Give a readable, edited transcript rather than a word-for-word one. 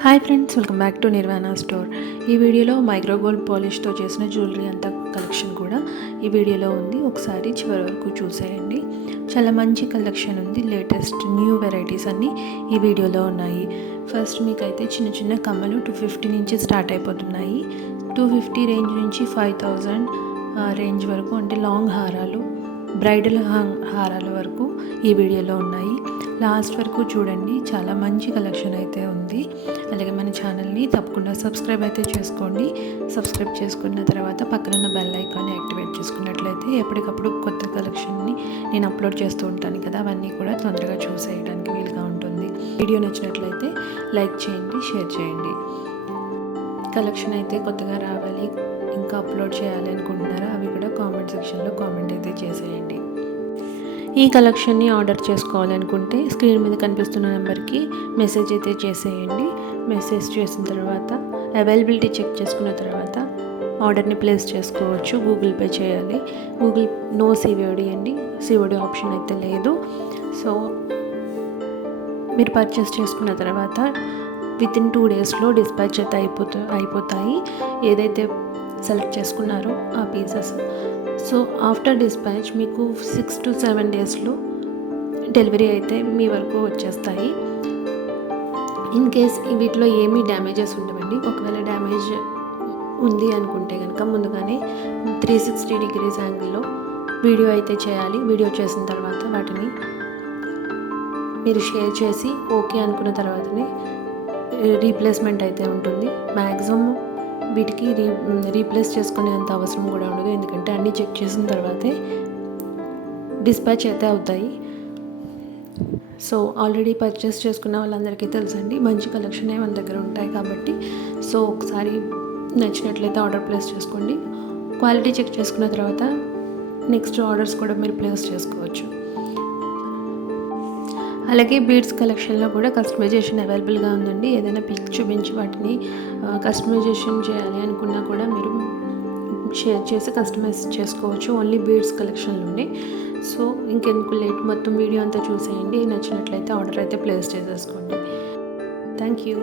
Hi friends, welcome back to Nirvana store. ఈ వీడియోలో micro gold పాలిష్తో చేసిన జ్యువెలరీ అంతా కలెక్షన్ కూడా ఈ వీడియోలో ఉంది. ఒకసారి చివరి వరకు చూసేయండి. చాలా మంచి కలెక్షన్ ఉంది. లేటెస్ట్ న్యూ వెరైటీస్ అన్నీ ఈ వీడియోలో ఉన్నాయి. ఫస్ట్ మీకైతే చిన్న చిన్న కమ్మలు 250 నుంచి స్టార్ట్ అయిపోతున్నాయి. 250 రేంజ్ నుంచి 5000 రేంజ్ వరకు, అంటే లాంగ్ హారాలు, బ్రైడల్ హారాల వరకు ఈ వీడియోలో ఉన్నాయి. లాస్ట్ వరకు చూడండి. చాలా మంచి కలెక్షన్ అయితే ఉంది. అలాగే మన ఛానల్ని తప్పకుండా సబ్స్క్రైబ్ అయితే చేసుకోండి. సబ్స్క్రైబ్ చేసుకున్న తర్వాత పక్కనున్న బెల్ ఐకాన్ని యాక్టివేట్ చేసుకున్నట్లయితే ఎప్పటికప్పుడు కొత్త కలెక్షన్ని నేను అప్లోడ్ చేస్తూ ఉంటాను కదా, అవన్నీ కూడా తొందరగా చూసేయడానికి వీలుగా ఉంటుంది. వీడియో నచ్చినట్లయితే లైక్ చేయండి, షేర్ చేయండి. కలెక్షన్ అయితే కొత్తగా రావాలి, ఇంకా అప్లోడ్ చేయాలి అనుకుంటున్నారా, అవి కూడా కామెంట్ సెక్షన్లో కామెంట్ అయితే చేసేయండి. ఈ కలెక్షన్ని ఆర్డర్ చేసుకోవాలనుకుంటే స్క్రీన్ మీద కనిపిస్తున్న నెంబర్కి మెసేజ్ అయితే చేసేయండి. మెసేజ్ చేసిన తర్వాత అవైలబిలిటీ చెక్ చేసుకున్న తర్వాత ఆర్డర్ని ప్లేస్ చేసుకోవచ్చు. గూగుల్ పే చేయాలి. నో సివిఓడి అండి, సివిఓడి ఆప్షన్ అయితే లేదు. సో మీరు పర్చేస్ చేసుకున్న తర్వాత వితిన్ 2 డేస్లో డిస్పాచ్ అయితే అయిపోతాయి ఏదైతే సెలెక్ట్ చేసుకున్నారో ఆ పీసెస్. సో ఆఫ్టర్ డిస్పాచ్ మీకు 6 to 7 డేస్లో డెలివరీ అయితే మీ వరకు వచ్చేస్తాయి. ఇన్ కేస్ వీటిలో ఏమీ డ్యామేజెస్ ఉండవండి. ఒకవేళ డ్యామేజ్ ఉంది అనుకుంటే కనుక ముందుగానే 360 degrees యాంగిల్లో వీడియో అయితే చేయాలి. వీడియో చేసిన తర్వాత వాటిని మీరు షేర్ చేసి ఓకే అనుకున్న తర్వాతనే రీప్లేస్మెంట్ అయితే ఉంటుంది. మ్యాక్సిమం వీటికి రీప్లేస్ చేసుకునేంత అవసరం కూడా ఉండదు, ఎందుకంటే అన్నీ చెక్ చేసిన తర్వాతే డిస్పాచ్ అయితే అవుతాయి. సో ఆల్రెడీ పర్చేస్ చేసుకున్న వాళ్ళందరికీ తెలుసండి, మంచి కలెక్షనే మన దగ్గర ఉంటాయి కాబట్టి. సో ఒకసారి నచ్చినట్లయితే ఆర్డర్ ప్లేస్ చేసుకోండి. క్వాలిటీ చెక్ చేసుకున్న తర్వాత నెక్స్ట్ ఆర్డర్స్ కూడా మీరు ప్లేస్ చేసుకోవచ్చు. అలాగే బీడ్స్ కలెక్షన్లో కూడా కస్టమైజేషన్ అవైలబుల్గా ఉందండి. ఏదైనా పిక్ చూపించి వాటిని కస్టమైజేషన్ చేయాలి అనుకున్నా కూడా మీరు షేర్ చేసి కస్టమైజ్ చేసుకోవచ్చు. ఓన్లీ బీడ్స్ కలెక్షన్లోనే. సో ఇంకెందుకు లేట్, మొత్తం వీడియో అంతా చూసేయండి. నచ్చినట్లయితే ఆర్డర్ అయితే ప్లేస్ చేసేసుకోండి. Thank you.